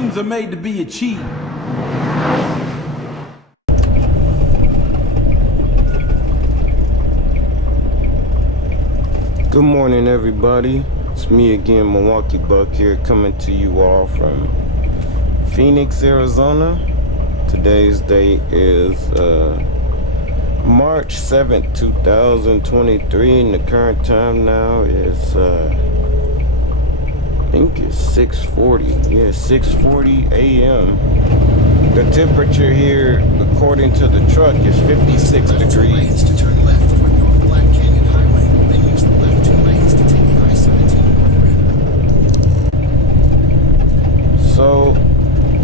dreams are made to be achieved. Good morning, everybody. It's me again, Milwaukee Buck here, coming to you all from Phoenix, Arizona. Today's date is March 7th, 2023, and the current time now is I think it's 6:40. Yeah, 6:40 a.m. The temperature here, according to the truck, is 56 degrees. So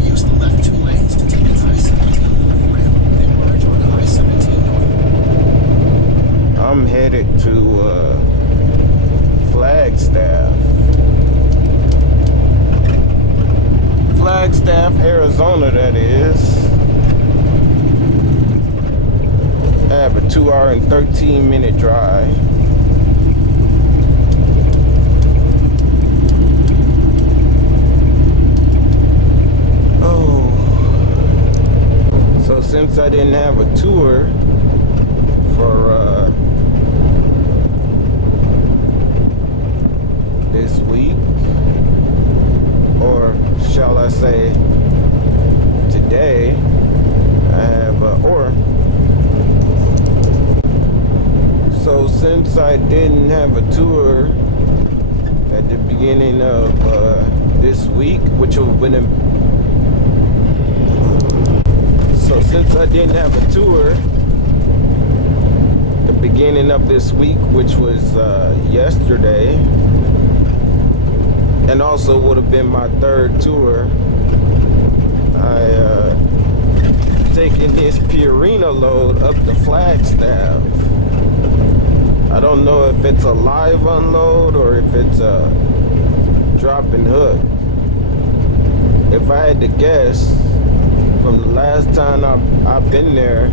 use the left 2 lanes to take an I-17 north ramp, then merge onto I-17 north. I'm headed to Flagstaff, Arizona, that is. I have a 2-hour and 13-minute drive. So since I didn't have a tour for this week, or shall I say today, I have so since I didn't have a tour at the beginning of this week, which would have been So since I didn't have a tour the beginning of this week, which was yesterday, and also would have been my third tour, I taken this Purina load up to Flagstaff. I don't know if it's a live unload or if it's a drop and hook. If I had to guess, from the last time I've been there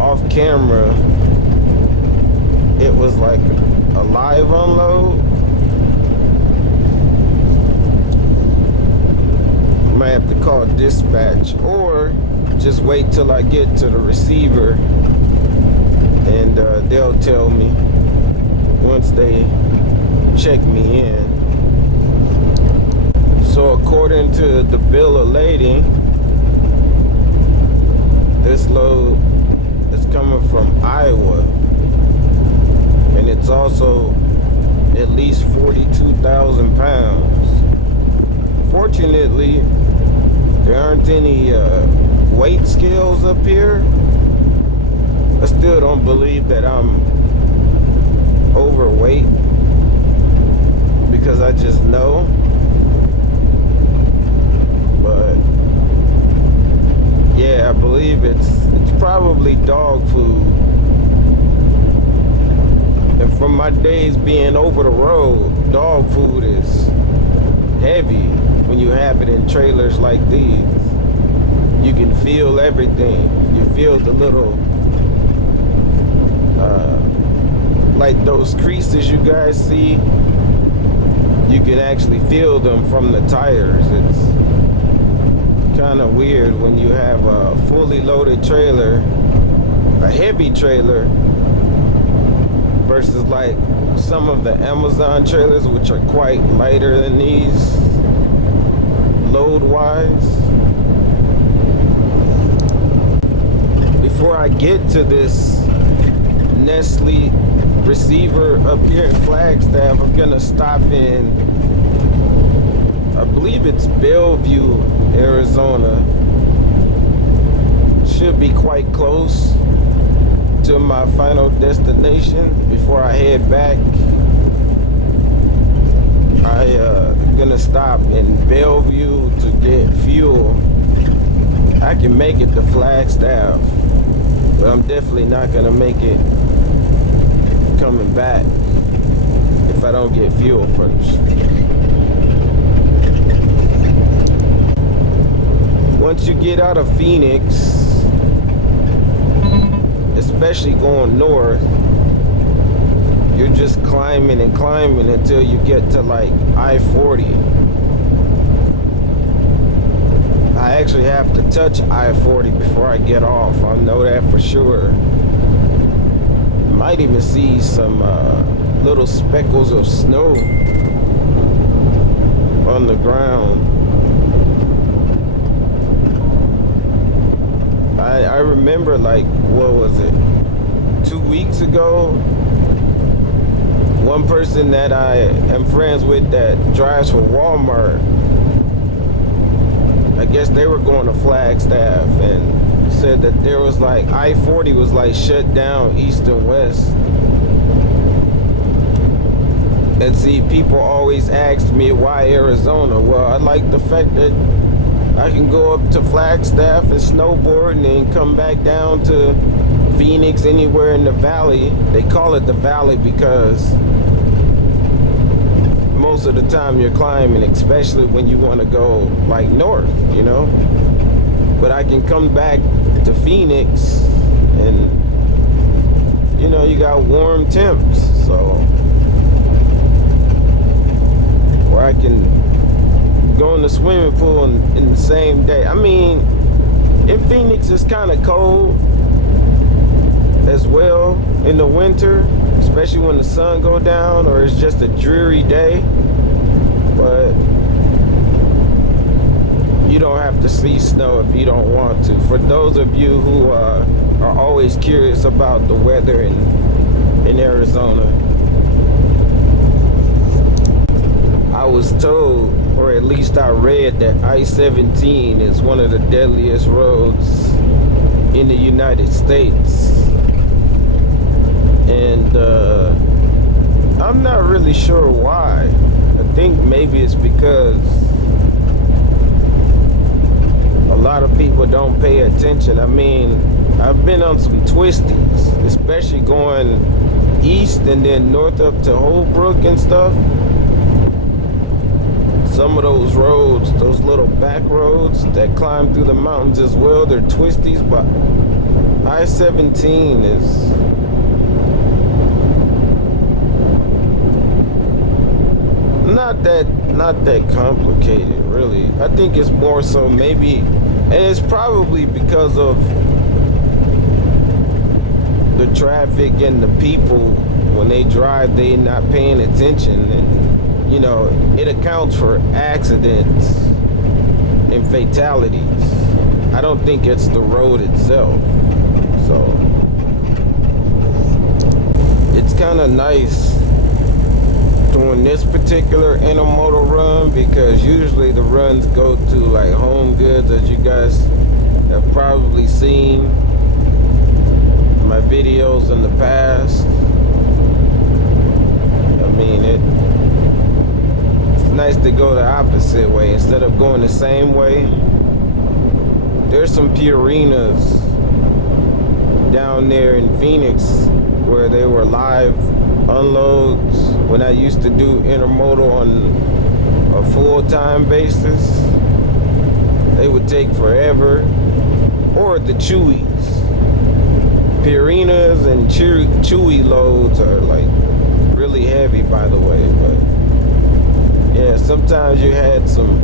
off camera, it was like a live unload. I might have to call dispatch or just wait till I get to the receiver and they'll tell me once they check me in. So according to the bill of lading, this load is coming from Iowa, and it's also at least 42,000 pounds. Fortunately, there aren't any weight scales up here. I still don't believe that I'm overweight because I just know. But yeah, I believe it's probably dog food. And from my days being over the road, dog food is heavy when you have it in trailers like these. You can feel everything. You feel the little like those creases you guys see, you can actually feel them from the tires. It's kind of weird when you have a fully loaded trailer, a heavy trailer, versus like some of the Amazon trailers, which are quite lighter than these load wise. Before I get to this Nestle receiver up here in Flagstaff, I'm gonna stop in, I believe it's Bellevue, Arizona. Should be quite close to my final destination. Before I head back, I'm gonna stop in Bellevue to get fuel. I can make it to Flagstaff, but I'm definitely not gonna make it coming back if I don't get fuel first. Once you get out of Phoenix, especially going north, you're just climbing and climbing until you get to like I-40. touch I-40 before I get off. I know that for sure. Might even see some little speckles of snow on the ground. I remember, like, what was it, 2 weeks ago, one person that I am friends with that drives for Walmart, I guess they were going to Flagstaff, and said that there was like I-40 was like shut down east and west. And see, people always asked me why Arizona. Well, I like the fact that I can go up to Flagstaff and snowboard and then come back down to Phoenix, anywhere in the valley. They call it the valley because most of the time you're climbing, especially when you want to go like north, you know. But I can come back to Phoenix and, you know, you got warm temps, so, or I can go in the swimming pool in the same day. I mean, in Phoenix it's kind of cold as well in the winter, especially when the sun go down or it's just a dreary day. But you don't have to see snow if you don't want to. For those of you who are always curious about the weather in Arizona, I was told, or at least I read, that I-17 is one of the deadliest roads in the United States. And I'm not really sure why. I think maybe it's because a lot of people don't pay attention. I mean, I've been on some twisties, especially going east and then north up to Holbrook and stuff. Some of those roads, those little back roads that climb through the mountains as well, they're twisties, but I-17 is not that complicated, really. I think it's more so maybe, and it's probably because of the traffic and the people. When they drive, they're not paying attention, and you know, it accounts for accidents and fatalities. I don't think it's the road itself. So it's kind of nice doing this particular intermodal run, because usually the runs go to like Home Goods, as you guys have probably seen my videos in the past. I mean, it's nice to go the opposite way instead of going the same way. There's some Purinas down there in Phoenix where they were live unloads when I used to do intermodal on a full-time basis. They would take forever. Or the Chewies. Purinas and Chewy loads are like really heavy, by the way, but yeah, sometimes you had some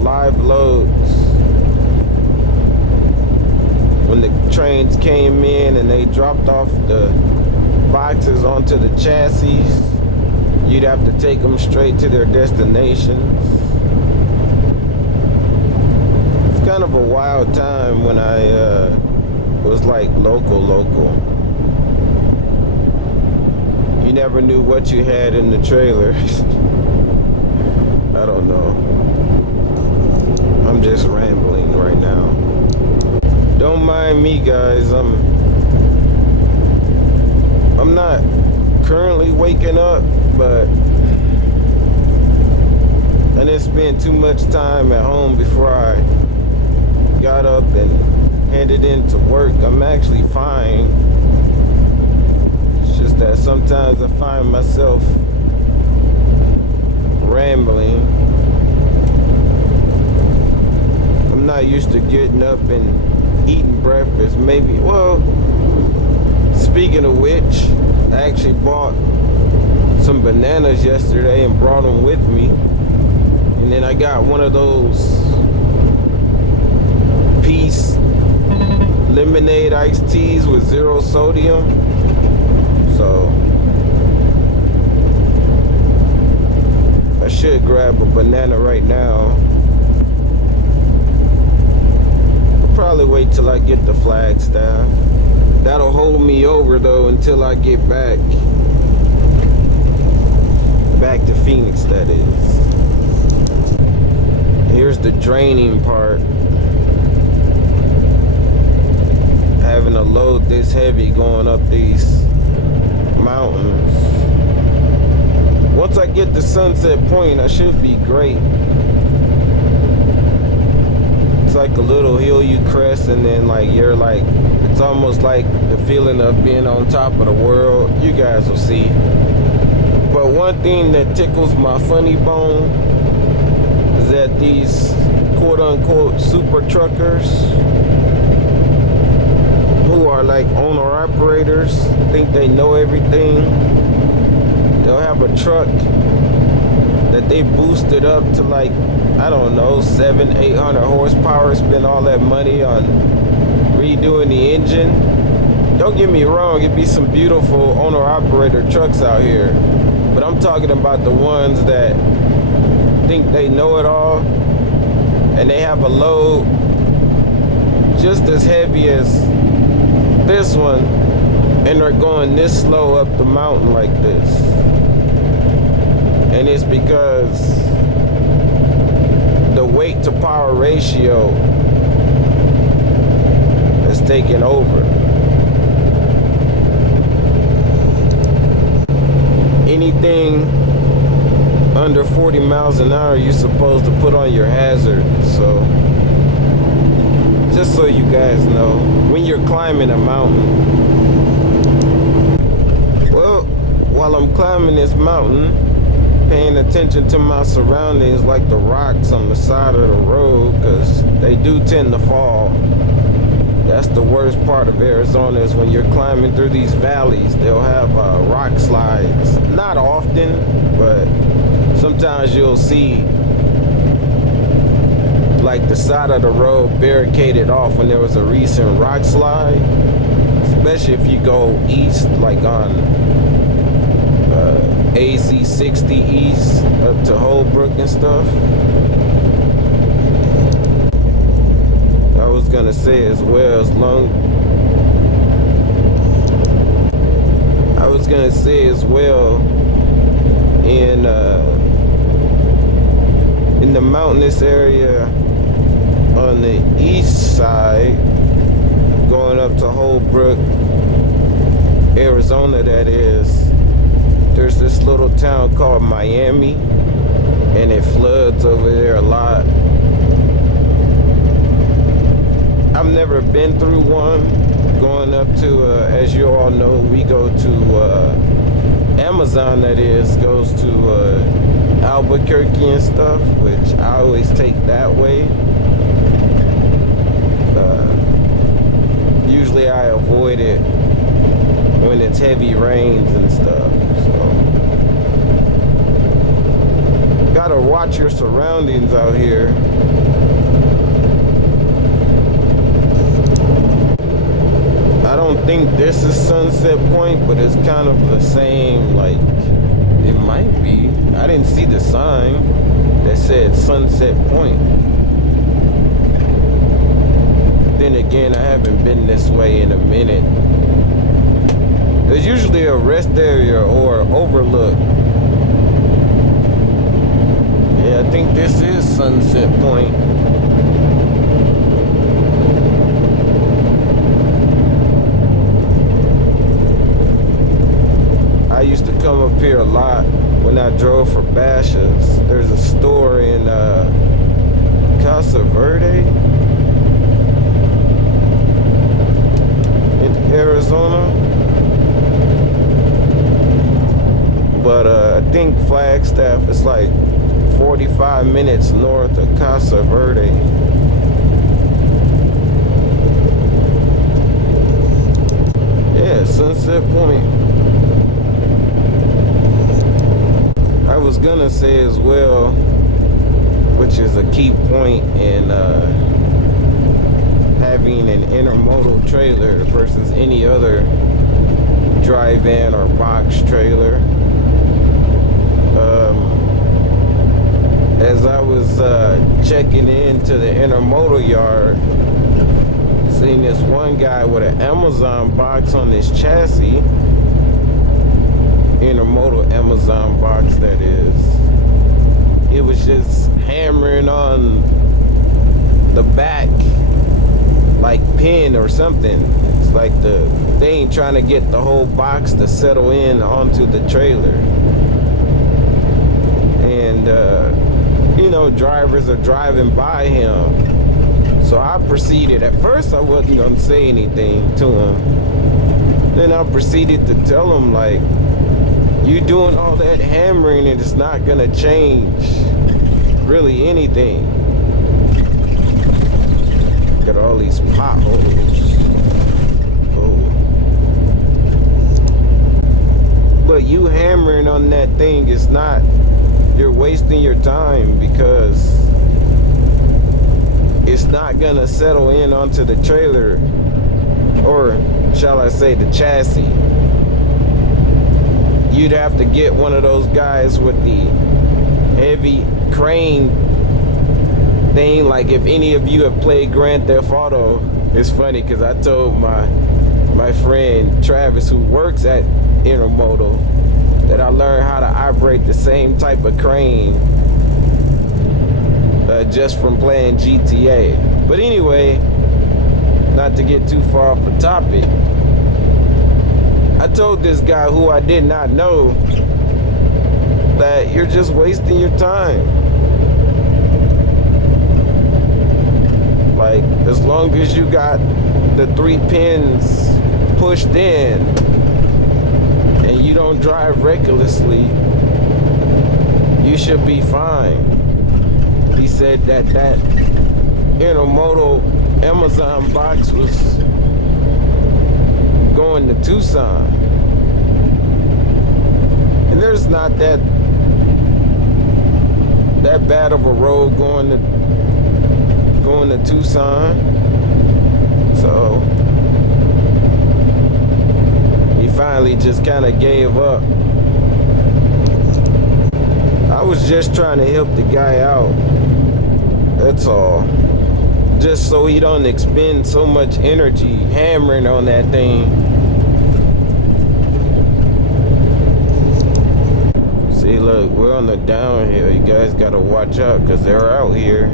live loads when the trains came in and they dropped off the boxes onto the chassis. You'd have to take them straight to their destinations. It's kind of a wild time when I was like local. You never knew what you had in the trailer. I don't know. I'm just rambling right now. Don't mind me, guys. I'm not currently waking up, but I didn't spend too much time at home before I got up and headed into work. I'm actually fine. It's just that sometimes I find myself rambling. I'm not used to getting up and eating breakfast. Maybe, well, speaking of which, I actually bought some bananas yesterday and brought them with me. And then I got one of those Peace lemonade iced teas with 0 sodium. So I should grab a banana right now. I'll probably wait till I get to Flagstaff. That'll hold me over though until I get back to Phoenix, that is. Here's the draining part. Having a load this heavy going up these mountains. Once I get to Sunset Point, I should be great. It's like a little hill you crest, and then like you're like, it's almost like the feeling of being on top of the world. You guys will see. But one thing that tickles my funny bone is that these quote-unquote super truckers who are like owner-operators think they know everything. They'll have a truck that they boosted up to like, I don't know, 700-800 horsepower, spend all that money on redoing the engine. Don't get me wrong, it'd be some beautiful owner-operator trucks out here. But I'm talking about the ones that think they know it all, and they have a load just as heavy as this one, and they're going this slow up the mountain like this. And it's because the weight to power ratio has taken over. Anything under 40 miles an hour, you're supposed to put on your hazard. So just so you guys know, when you're climbing a mountain. Well, while I'm climbing this mountain, paying attention to my surroundings, like the rocks on the side of the road, because they do tend to fall. That's the worst part of Arizona, is when you're climbing through these valleys, they'll have rock slides. Not often, but sometimes you'll see like the side of the road barricaded off when there was a recent rock slide. Especially if you go east, like on AZ 60 east up to Holbrook and stuff. I was gonna say as well, in the mountainous area on the east side, going up to Holbrook, Arizona, that is, there's this little town called Miami, and it floods over there a lot. I've never been through one. Going up to, as you all know, we go to Amazon, that is, goes to Albuquerque and stuff, which I always take that way. Usually I avoid it when it's heavy rains and stuff. So gotta watch your surroundings out here. I don't think this is Sunset Point, but it's kind of the same, like, it might be. I didn't see the sign that said Sunset Point. Then again, I haven't been this way in a minute. There's usually a rest area or overlook. Yeah, I think this is Sunset Point. I used to come up here a lot when I drove for Bashas'. There's a store in Casa Verde in Arizona. But I think Flagstaff is like 45 minutes north of Casa Verde. Yeah, Sunset Point. gonna say as well, which is a key point in having an intermodal trailer versus any other drive-in or box trailer. As I was checking into the intermodal yard, seen this one guy with an Amazon box on his chassis, intermodal Amazon box that is. It was just hammering on the back like pin or something. It's like they ain't trying to get the whole box to settle in onto the trailer. And you know, drivers are driving by him. So I proceeded, at first I wasn't gonna say anything to him. Then I proceeded to tell him, like, you doing all that hammering and it's not gonna change really anything. Got all these potholes. Oh. But you hammering on that thing is not, you're wasting your time, because it's not gonna settle in onto the trailer, or shall I say the chassis. You'd have to get one of those guys with the heavy crane thing. Like, if any of you have played Grand Theft Auto, it's funny because I told my friend Travis, who works at Intermodal, that I learned how to operate the same type of crane just from playing GTA. But anyway, not to get too far off the topic, I told this guy, who I did not know, that you're just wasting your time. Like, as long as you got the 3 pins pushed in and you don't drive recklessly, you should be fine. He said that intermodal Amazon box was going to Tucson, and there's not that bad of a road going to Tucson. So he finally just kind of gave up. I was just trying to help the guy out, that's all. Just so he don't expend so much energy hammering on that thing. See, look, we're on the downhill. You guys gotta watch out, because they're out here.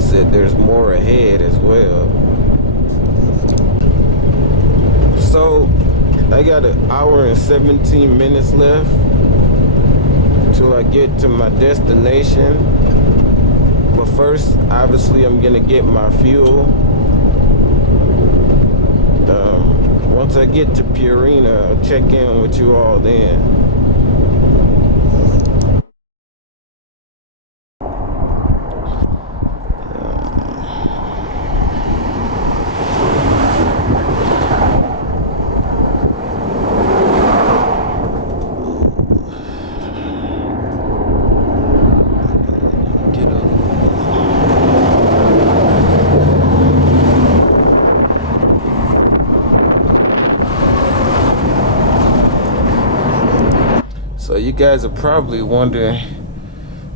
Said there's more ahead as well. So I got an hour and 17 minutes left till I get to my destination. But first, obviously, I'm gonna get my fuel. Once I get to Purina, I'll check in with you all then. So you guys are probably wondering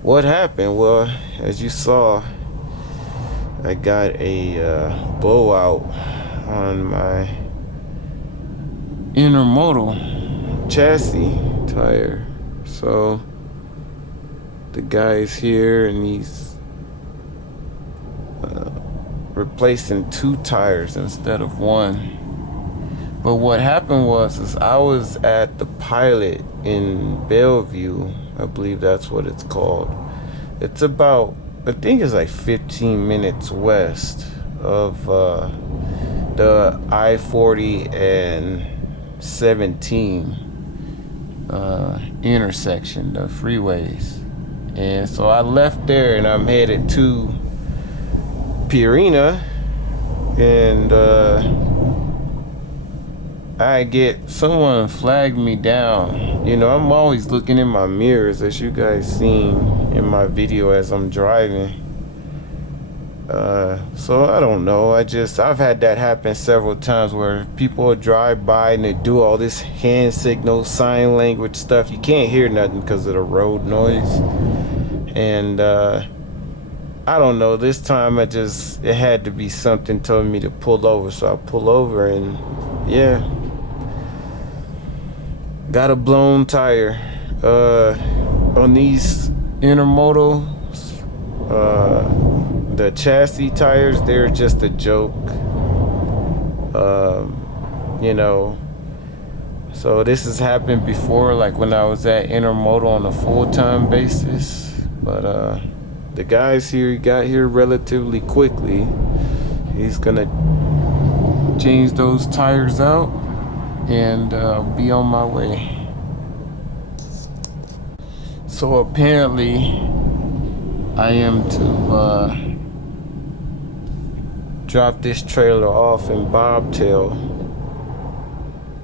what happened. Well, as you saw, I got a blowout on my intermodal chassis tire. So the guy's here and he's replacing 2 tires instead of 1. But what happened was I was at the Pilot in Bellevue, I believe that's what it's called. It's about, I think it's like 15 minutes west of the I-40 and 17 intersection, the freeways. And so I left there and I'm headed to Purina, and I get someone flagged me down. You know, I'm always looking in my mirrors, as you guys seen in my video as I'm driving. So I don't know. I've had that happen several times where people will drive by and they do all this hand signal, sign language stuff. You can't hear nothing because of the road noise. And I don't know. This time it had to be something telling me to pull over. So I pull over and yeah. Got a blown tire. On these intermodal, the chassis tires, they're just a joke. You know, so this has happened before, like when I was at intermodal on a full-time basis. But the guys here got here relatively quickly. He's gonna change those tires out and be on my way. So apparently I am to drop this trailer off in Bobtail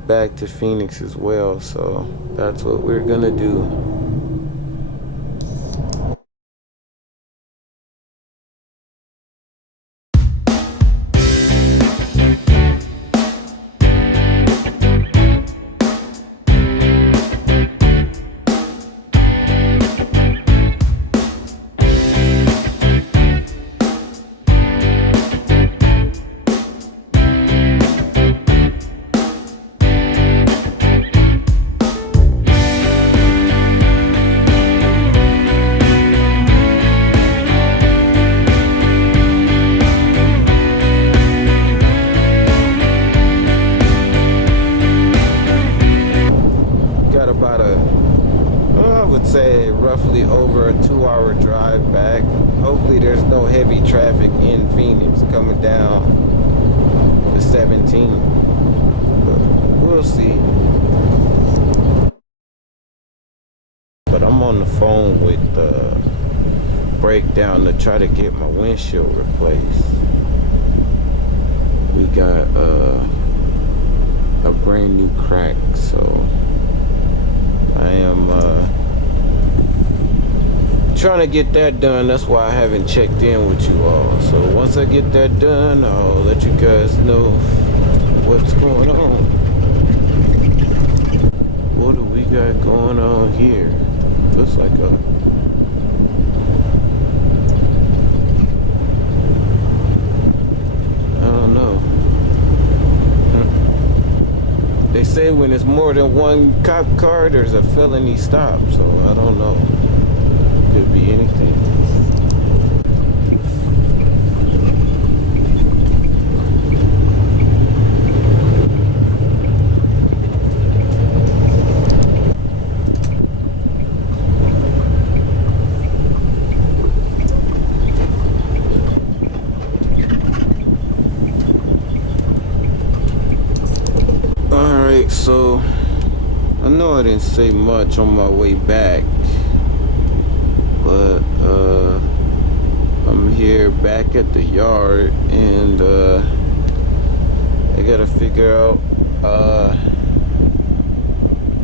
back to Phoenix as well. So that's what we're gonna do. Roughly over a 2-hour drive back. Hopefully there's no heavy traffic in Phoenix coming down the 17th, but we'll see. But I'm on the phone with Breakdown to try to get my windshield replaced. We got a brand new crack, so I am trying to get that done. That's why I haven't checked in with you all. So once I get that done, I'll let you guys know what's going on. What do we got going on here? Looks like a I don't know. They say when it's more than one cop car, there's a felony stop. So I don't know. Could be anything. Alright, so I know I didn't say much on my way back, but I'm here back at the yard and I gotta figure out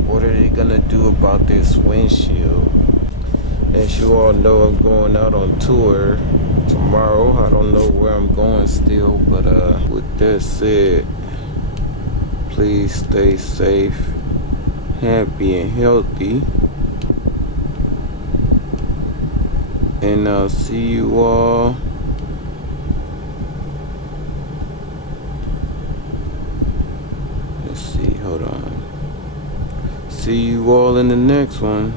what are they gonna do about this windshield. As you all know, I'm going out on tour tomorrow. I don't know where I'm going still, but with that said, please stay safe, happy and healthy. And I'll see you all let's see, hold on. See you all in the next one.